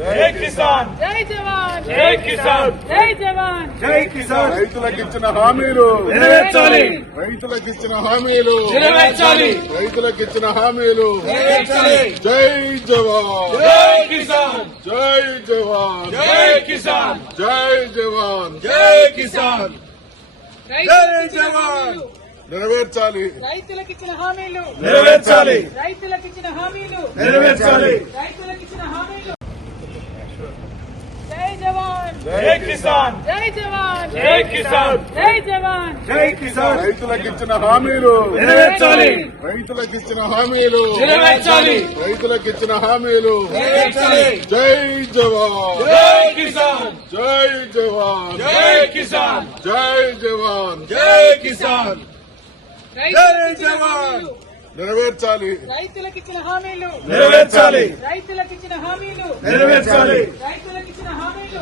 జై కిసాన్, జై జవాన్, జై కిసాన్, జై జవాన్, జై కిసాన్. రైతులకిచ్చిన హామీలు నెరవేర్చాలి, రైతులకిచ్చిన హామీలు నెరవేర్చాలి, రైతులకిచ్చిన హామీలు నెరవేర్చాలి. జై జవాన్, జై కిసాన్, జై జవాన్, జై కిసాన్, జై జవాన్. జై కిసాన్, జై జవాన్. నెరవేర్చాలి, రైతులకిచ్చిన హామీలు, నెరవేర్చాలి, రైతులకిచ్చిన హామీలు, నెరవేర్చాలి. రైతులకిచ్చిన హామీలు. జై జవాన్, జై కిసాన్, జై జవాన్, జై కిసాన్, జై జవాన్, జై కిసాన్. రైతులకిచ్చిన హామీలు నెరవేర్చాలి, రైతులకిచ్చిన హామీలు నెరవేర్చాలి, రైతులకిచ్చిన హామీలు నెరవేర్చాలి. జై జవాన్, జై కిసాన్, జై జవాన్, జై కిసాన్, జై జవాన్. జై కిసాన్, జై జవాన్. నెరవేర్చాలి, రైతులకిచ్చిన హామీలు, నెరవేర్చాలి, రైతులకిచ్చిన హామీలు, నెరవేర్చాలి.